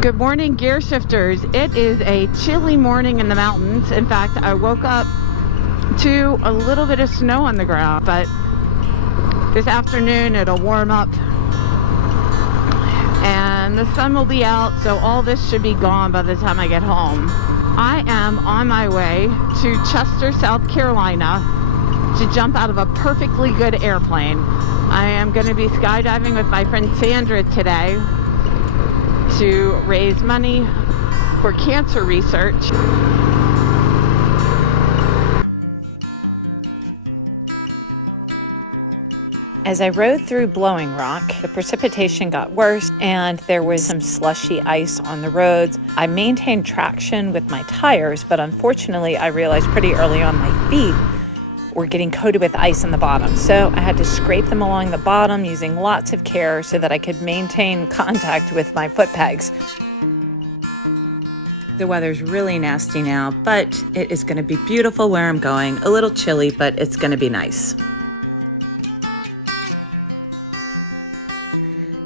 Good morning, gear shifters. It is a chilly morning in the mountains. In fact, I woke up to a little bit of snow on the ground, but this afternoon it'll warm up and the sun will be out, so all this should be gone by the time I get home. I am on my way to Chester, South Carolina to jump out of a perfectly good airplane. I am going to be skydiving with my friend Sandra today to raise money for cancer research. As I rode through Blowing Rock, the precipitation got worse and there was some slushy ice on the roads. I maintained traction with my tires, but unfortunately I realized pretty early on my feet were getting coated with ice on the bottom. So I had to scrape them along the bottom using lots of care so that I could maintain contact with my foot pegs. The weather's really nasty now, but it is going to be beautiful where I'm going. A little chilly, but it's going to be nice.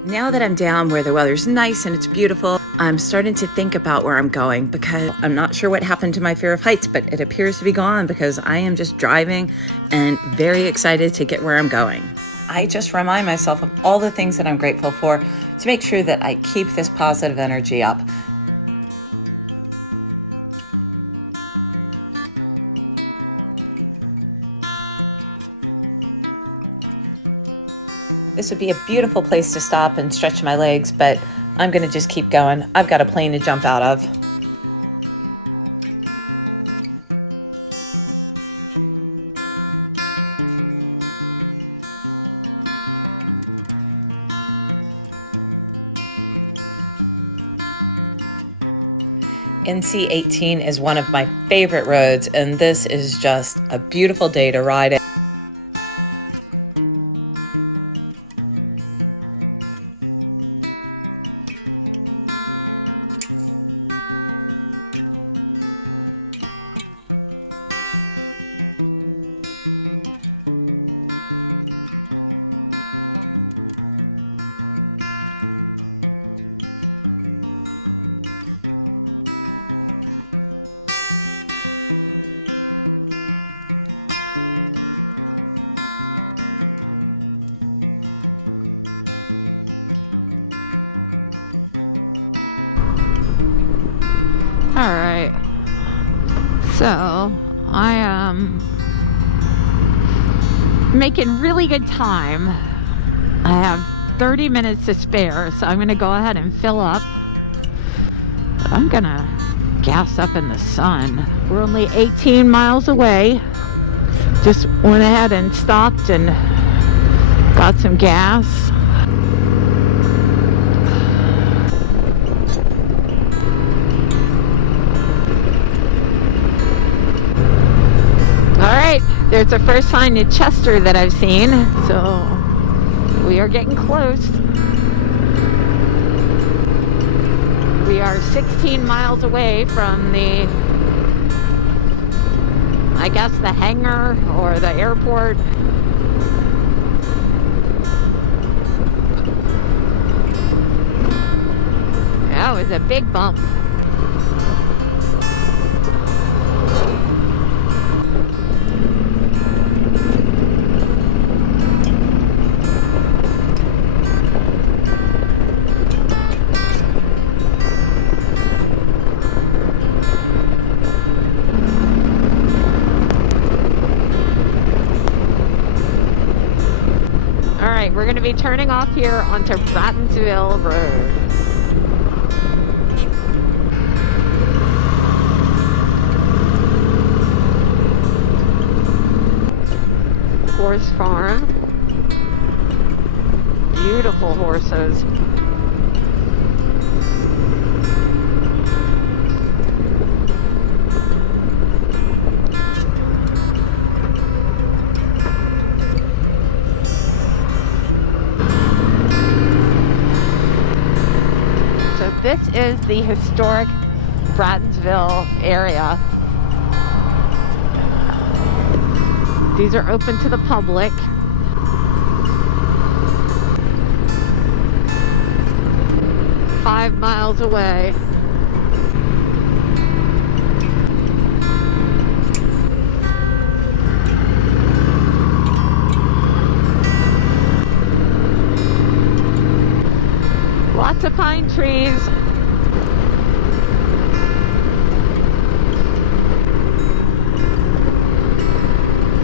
Now that I'm down where the weather's nice and it's beautiful, I'm starting to think about where I'm going because I'm not sure what happened to my fear of heights, but it appears to be gone because I am just driving and very excited to get where I'm going. I just remind myself of all the things that I'm grateful for to make sure that I keep this positive energy up. This would be a beautiful place to stop and stretch my legs, but I'm going to just keep going. I've got a plane to jump out of. NC 18 is one of my favorite roads, and this is just a beautiful day to ride it. All right, so I am making really good time. I have 30 minutes to spare, so I'm gonna go ahead and fill up. I'm gonna gas up in the sun. We're only 18 miles away. Just went ahead and stopped and got some gas. There's the first sign to Chester that I've seen, so we are getting close. We are 16 miles away from the, I guess, the hangar or the airport. That was a big bump. We're going to be turning off here onto Brattonville Road. Horse farm. Beautiful horses. This is the historic Brattonville area. These are open to the public. 5 miles away. Lots of pine trees.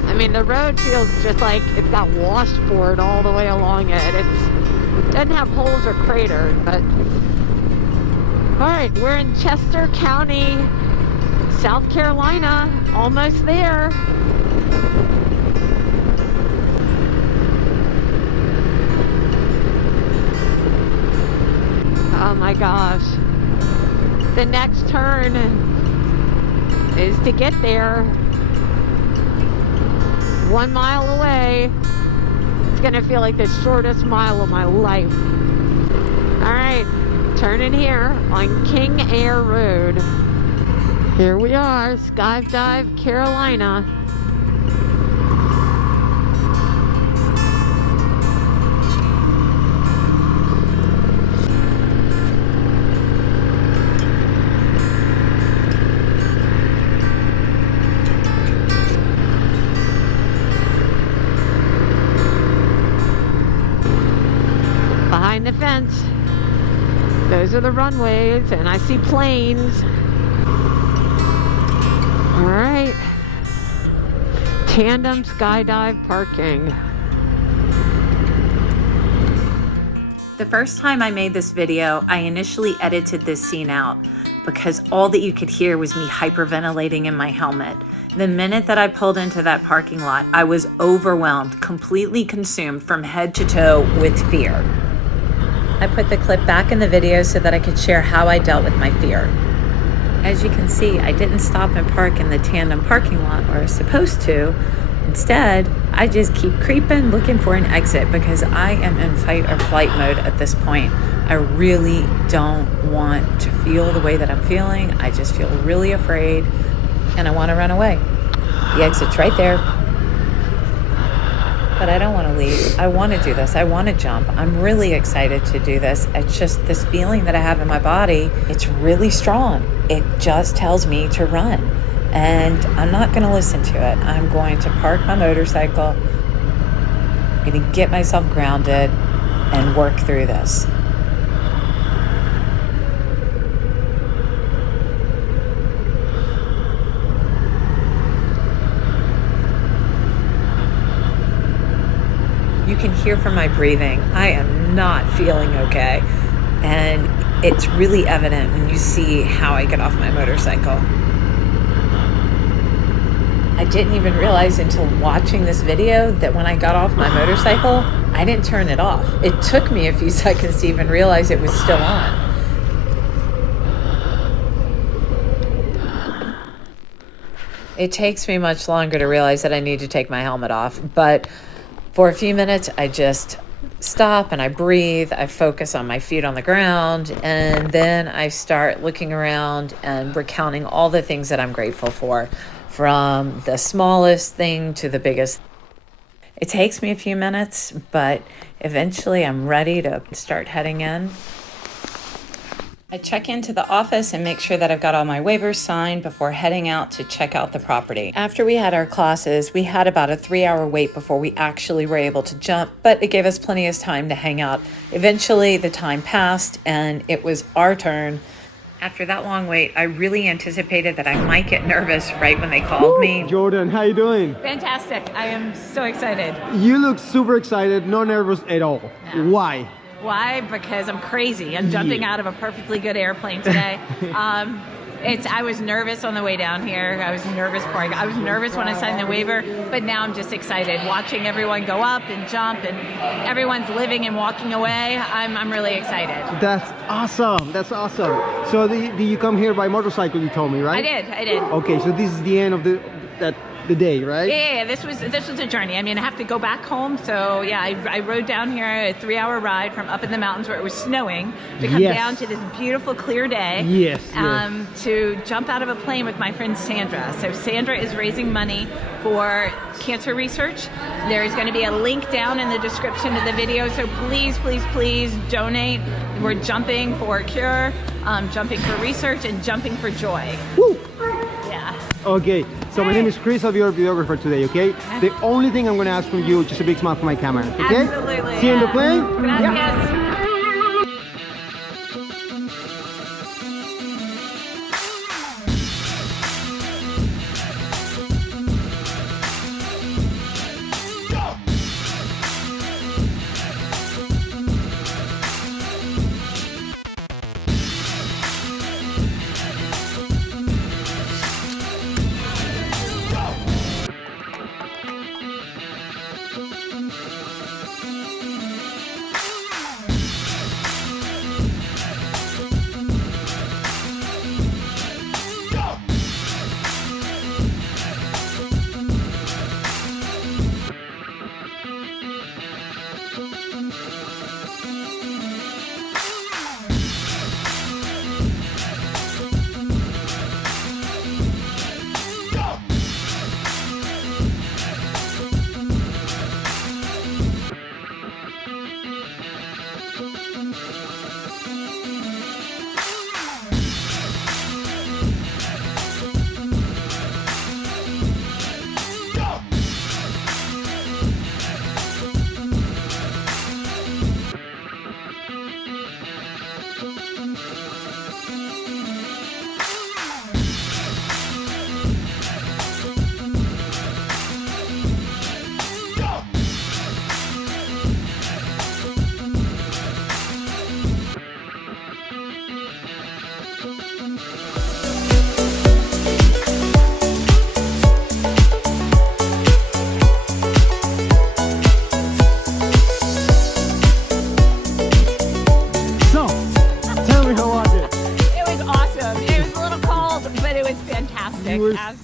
I mean, the road feels just like it's got washboard all the way along it. It doesn't have holes or craters, but... Alright, we're in Chester County, South Carolina. Almost there. Oh my gosh. The next turn is to get there. 1 mile away. It's gonna feel like the shortest mile of my life. Alright, turning here on King Air Road. Here we are, Skydive, Carolina. Behind the fence, those are the runways, and I see planes. All right, tandem skydive parking. The first time I made this video, I initially edited this scene out because all that you could hear was me hyperventilating in my helmet. The minute that I pulled into that parking lot, I was overwhelmed, completely consumed from head to toe with fear. I put the clip back in the video so that I could share how I dealt with my fear. As you can see, I didn't stop and park in the tandem parking lot where I was supposed to. Instead, I just keep creeping, looking for an exit because I am in fight or flight mode at this point. I really don't want to feel the way that I'm feeling. I just feel really afraid and I want to run away. The exit's right there. But I don't want to leave. I want to do this. I want to jump. I'm really excited to do this. It's just this feeling that I have in my body. It's really strong. It just tells me to run. And I'm not going to listen to it. I'm going to park my motorcycle. I'm going to get myself grounded and work through this. You can hear from my breathing, I am not feeling okay. And it's really evident when you see how I get off my motorcycle. I didn't even realize until watching this video that when I got off my motorcycle, I didn't turn it off. It took me a few seconds to even realize it was still on. It takes me much longer to realize that I need to take my helmet off, but for a few minutes, I just stop and I breathe. I focus on my feet on the ground, and then I start looking around and recounting all the things that I'm grateful for, from the smallest thing to the biggest. It takes me a few minutes, but eventually I'm ready to start heading in. I check into the office and make sure that I've got all my waivers signed before heading out to check out the property. After we had our classes, we had about a 3-hour wait before we actually were able to jump, but it gave us plenty of time to hang out. Eventually, the time passed and it was our turn. After that long wait, I really anticipated that I might get nervous right when they called me. Jordan, how you doing? Fantastic. I am so excited. You look super excited, not nervous at all. No. Why? Why? Because I'm crazy. I'm jumping out of a perfectly good airplane today. I was nervous on the way down here. I was nervous I was nervous when I signed the waiver, but now I'm just excited. Watching everyone go up and jump and everyone's living and walking away, I'm really excited. That's awesome. That's awesome. So did you come here by motorcycle, you told me, right? I did. Okay, so this is the end of that the day, right? Yeah, this was a journey. I mean, I have to go back home. So yeah, I rode down here a 3-hour ride from up in the mountains where it was snowing to come down to this beautiful clear day. Yes. To jump out of a plane with my friend Sandra. So Sandra is raising money for cancer research. There is going to be a link down in the description of the video. So please, please, please donate. We're jumping for a cure, jumping for research, and jumping for joy. Woo! Yeah. Okay, so my name is Chris. I'll be your videographer today, okay? The only thing I'm going to ask from you, just a big smile for my camera, okay? Absolutely. See you in the plane? Gracias.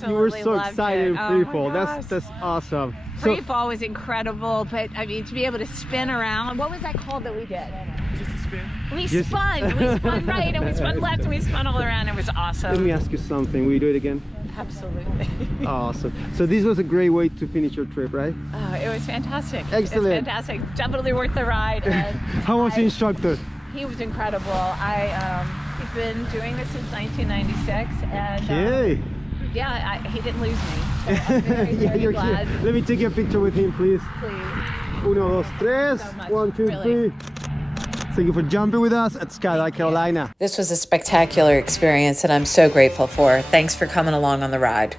You were so excited in free fall. That's awesome. Free fall was incredible, but I mean, to be able to spin around. What was that called that we did? Just a spin. We spun right, and we spun left, and we spun all around. It was awesome. Let me ask you something. Will you do it again? Absolutely. Awesome. So this was a great way to finish your trip, right? Oh, it was fantastic. Excellent. It was fantastic. Definitely worth the ride. And how was the instructor? He was incredible. He's been doing this since 1996, and Okay. yeah, he didn't lose me. So I'm very, very glad. Here. Let me take a picture with him, please. Please. Uno, dos, tres. So much, 1, 2, really. 3. Thank you for jumping with us at Skydive, Carolina. This was a spectacular experience, and I'm so grateful for. Thanks for coming along on the ride.